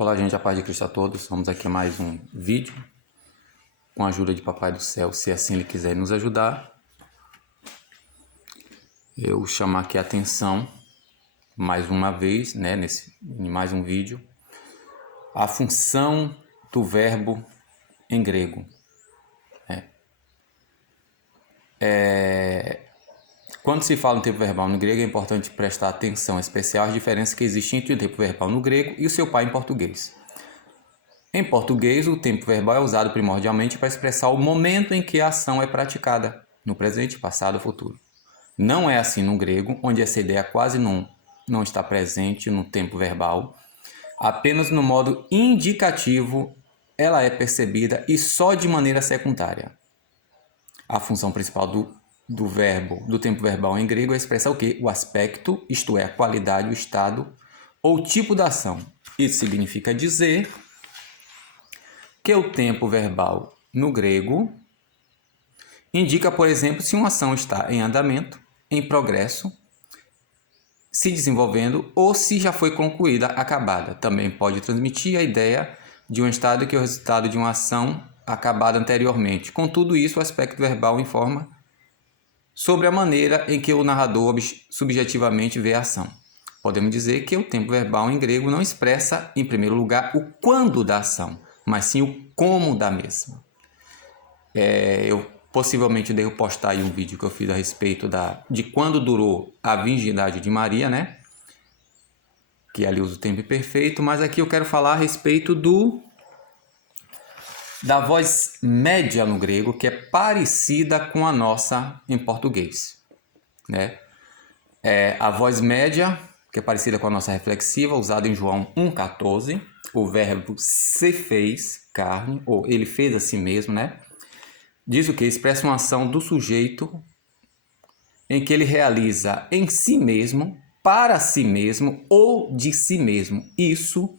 Olá, gente, a paz de Cristo a todos. Vamos aqui a mais um vídeo com a ajuda de Papai do Céu, se assim Ele quiser nos ajudar. Eu chamar aqui a atenção mais uma vez, né, em mais um vídeo, a função do verbo em grego. Quando se fala no tempo verbal no grego, é importante prestar atenção especial às diferenças que existem entre o tempo verbal no grego e o seu pai em português. Em português, o tempo verbal é usado primordialmente para expressar o momento em que a ação é praticada, no presente, passado ou futuro. Não é assim no grego, onde essa ideia quase não está presente no tempo verbal. Apenas no modo indicativo ela é percebida e só de maneira secundária. A função principal do tempo verbal em grego é expressar o quê? O aspecto, isto é, a qualidade, o estado ou tipo da ação. Isso significa dizer que o tempo verbal no grego indica, por exemplo, se uma ação está em andamento, em progresso, se desenvolvendo ou se já foi concluída, acabada. Também pode transmitir a ideia de um estado que é o resultado de uma ação acabada anteriormente. Contudo, isso o aspecto verbal informa sobre a maneira em que o narrador subjetivamente vê a ação. Podemos dizer que o tempo verbal em grego não expressa, em primeiro lugar, o quando da ação, mas sim o como da mesma. Eu possivelmente devo postar aí um vídeo que eu fiz a respeito de quando durou a virgindade de Maria, né? Que ali usa o tempo perfeito, mas aqui eu quero falar a respeito da voz média no grego, que é parecida com a nossa em português, né? A voz média, que é parecida com a nossa reflexiva, usada em João 1,14, o verbo se fez carne, ou ele fez a si mesmo, né? Diz o que? Expressa uma ação do sujeito em que ele realiza em si mesmo, para si mesmo ou de si mesmo. Isso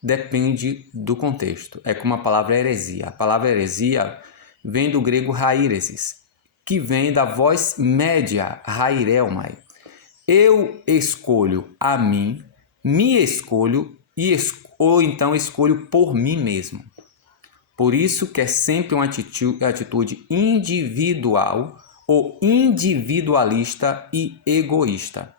depende do contexto. É como a palavra heresia. A palavra heresia vem do grego rairesis, que vem da voz média, hairelmai. Eu escolho a mim, me escolho ou então escolho por mim mesmo. Por isso que é sempre uma atitude individual ou individualista e egoísta.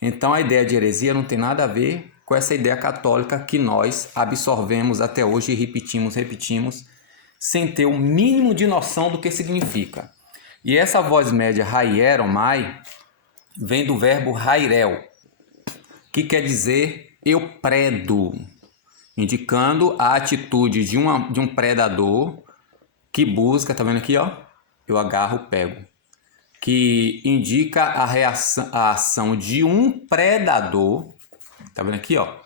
Então a ideia de heresia não tem nada a ver com essa ideia católica que nós absorvemos até hoje e repetimos, sem ter o mínimo de noção do que significa. E essa voz média haieromai vem do verbo hairel, que quer dizer eu predo, indicando a atitude de um predador que busca, tá vendo aqui, ó? Eu agarro, pego. Que indica a ação de um predador, tá vendo aqui, ó?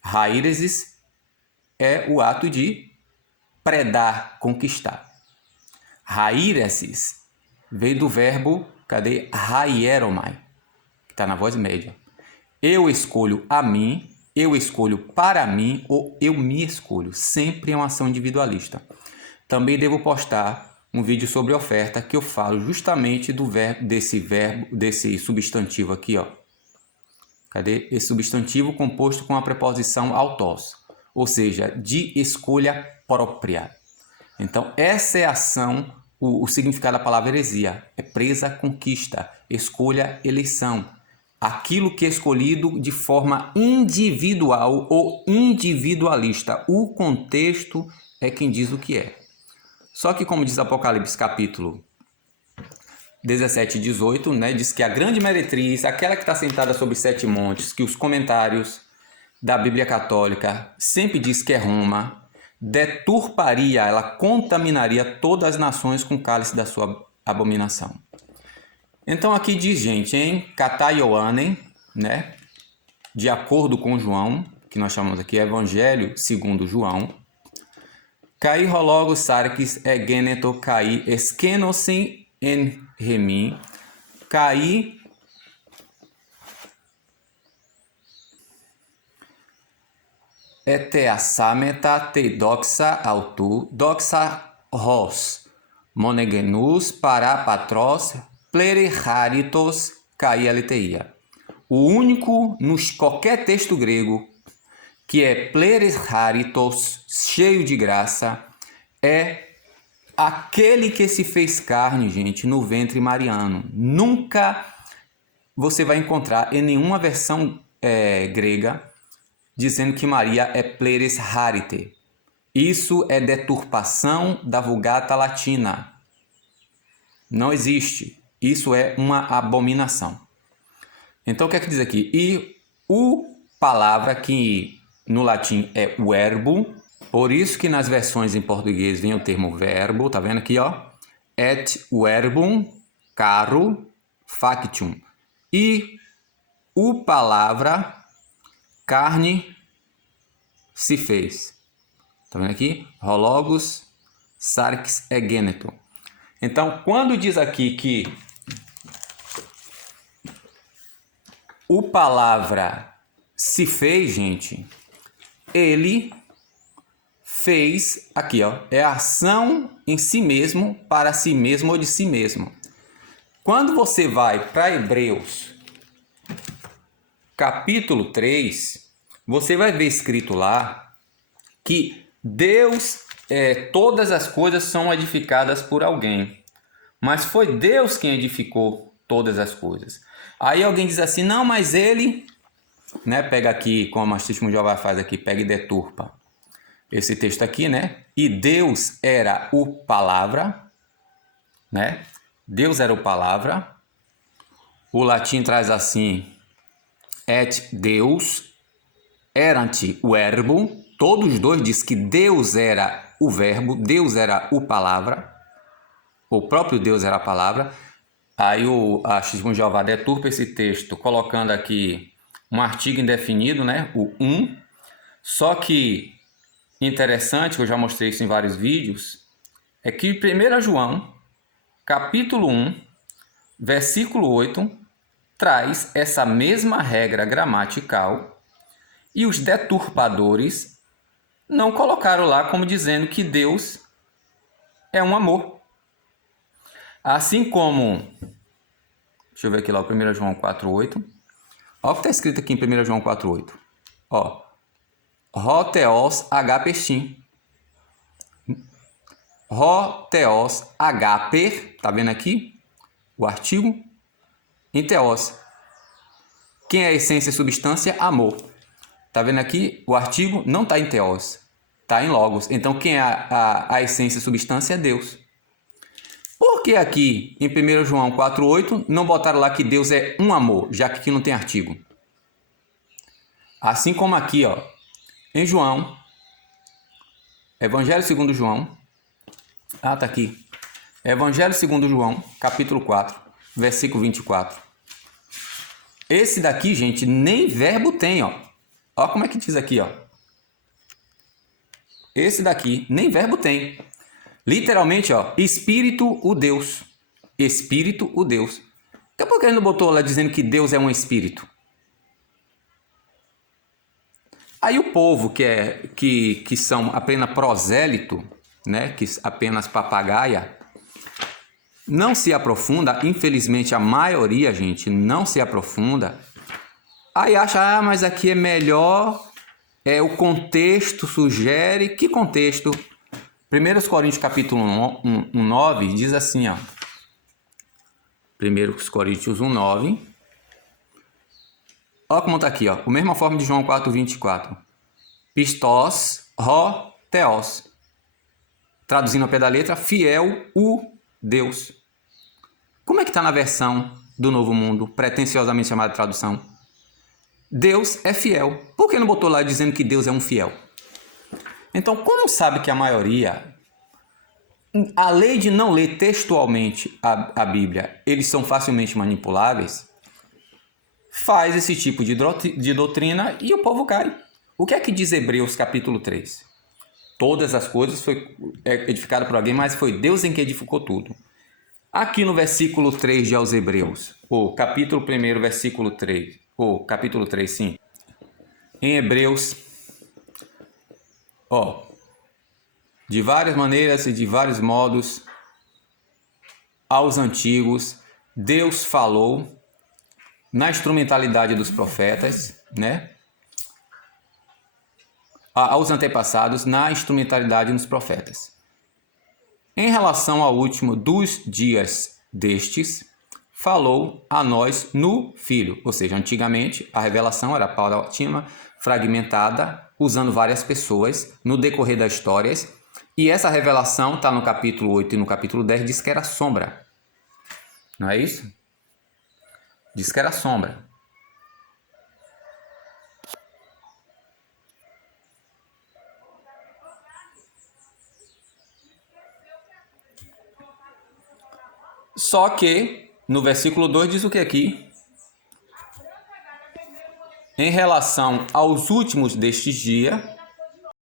Rairesis é o ato de predar, conquistar. Rairesis veio do verbo, cadê? Haieromai, que está na voz média. Eu escolho a mim, eu escolho para mim ou eu me escolho. Sempre é uma ação individualista. Também devo postar um vídeo sobre oferta que eu falo justamente desse substantivo aqui, ó. Cadê? Esse substantivo composto com a preposição autós, ou seja, de escolha própria. Então, essa é a ação, o significado da palavra heresia. É presa, conquista, escolha, eleição. Aquilo que é escolhido de forma individual ou individualista. O contexto é quem diz o que é. Só que, como diz Apocalipse capítulo 17 e 18, né, diz que a grande meretriz, aquela que está sentada sobre 7 montes, que os comentários da Bíblia Católica sempre diz que é Roma, deturparia, ela contaminaria todas as nações com o cálice da sua abominação. Então aqui diz, gente, em Kataioanen, né, de acordo com João, que nós chamamos aqui Evangelho segundo João, Kai hologos sarkis egeneto kai eskenosin en remin, kai eteasameta te doxa autu, doxa hos, monegenus parapatros pleriharitos kai aletheia. O único, nos qualquer texto grego, que é pleresharitos, cheio de graça, é aquele que se fez carne, gente, no ventre mariano. Nunca você vai encontrar em nenhuma versão grega dizendo que Maria é pleresharite. Isso é deturpação da Vulgata Latina. Não existe. Isso é uma abominação. Então, o que é que diz aqui? E o palavra, que no latim é verbo, por isso que nas versões em português vem o termo verbo, tá vendo aqui, ó? Et verbum caro factum. E o palavra carne se fez. Tá vendo aqui? Hologos sarx egeneto. Então, quando diz aqui que o palavra se fez, gente, ele fez aqui, ó, é ação em si mesmo, para si mesmo ou de si mesmo. Quando você vai para Hebreus, capítulo 3, você vai ver escrito lá que Deus, todas as coisas são edificadas por alguém, mas foi Deus quem edificou todas as coisas. Aí alguém diz assim, não, mas ele, né, pega aqui, como a Testemunho de Jeová faz aqui, pega e deturpa esse texto aqui, né? E Deus era o Palavra, né? Deus era o Palavra. O latim traz assim, et Deus erant verbo. Todos os dois diz que Deus era o verbo, Deus era o Palavra, o próprio Deus era a Palavra. Aí a Testemunho de Jeová deturpa esse texto, colocando aqui um artigo indefinido, né? O Só que interessante, que eu já mostrei isso em vários vídeos, é que 1 João, capítulo 1, versículo 8, traz essa mesma regra gramatical e os deturpadores não colocaram lá como dizendo que Deus é um amor. Assim como, deixa eu ver aqui lá, 1 João 4,8. Olha o que está escrito aqui em 1 João 4,8. Ó, Rho theos agapestim. Rho theos agaper, tá vendo aqui? O artigo. Em theos. Quem é a essência e substância? Amor. Tá vendo aqui? O artigo não está em theos, está em logos. Então, quem é a essência e substância é Deus. Por que aqui, em 1 João 4,8, não botaram lá que Deus é um amor, já que aqui não tem artigo? Assim como aqui, ó, em João, Evangelho segundo João, tá aqui, Evangelho segundo João, capítulo 4, versículo 24. Esse daqui, gente, nem verbo tem, ó. Ó como é que diz aqui, ó. Esse daqui nem verbo tem. Literalmente, ó, Espírito o Deus. Espírito o Deus. Por que ele não botou lá dizendo que Deus é um Espírito? Aí o povo que são apenas prosélito, né, que apenas papagaia, não se aprofunda, infelizmente a maioria, gente, não se aprofunda. Aí acha, mas aqui é melhor, o contexto sugere. Que contexto? 1 Coríntios capítulo 9 diz assim, ó. 1 Coríntios 1,9. Olha como está aqui, ó. A mesma forma de João 4,24. Pistos, rho, theos. Traduzindo ao pé da letra, fiel, o Deus. Como é que está na versão do Novo Mundo, pretensiosamente chamada de tradução? Deus é fiel. Por que não botou lá dizendo que Deus é um fiel? Então, como sabe que a maioria, além de não ler textualmente a Bíblia, eles são facilmente manipuláveis, faz esse tipo de doutrina e o povo cai. O que é que diz Hebreus capítulo 3? Todas as coisas foi edificada por alguém, mas foi Deus em que edificou tudo. Aqui no versículo 3 de aos Hebreus, ou capítulo 1, versículo 3, ou capítulo 3, sim. Em Hebreus, ó, de várias maneiras e de vários modos, aos antigos, Deus falou na instrumentalidade dos profetas, né? aos antepassados na instrumentalidade nos profetas. Em relação ao último dos dias destes, falou a nós no Filho. Ou seja, antigamente a revelação era paulatina, fragmentada, usando várias pessoas no decorrer das histórias. E essa revelação está no capítulo 8 e no capítulo 10, diz que era sombra. Não é isso? Diz que era sombra. Só que no versículo 2 diz o que aqui? Em relação aos últimos destes dias,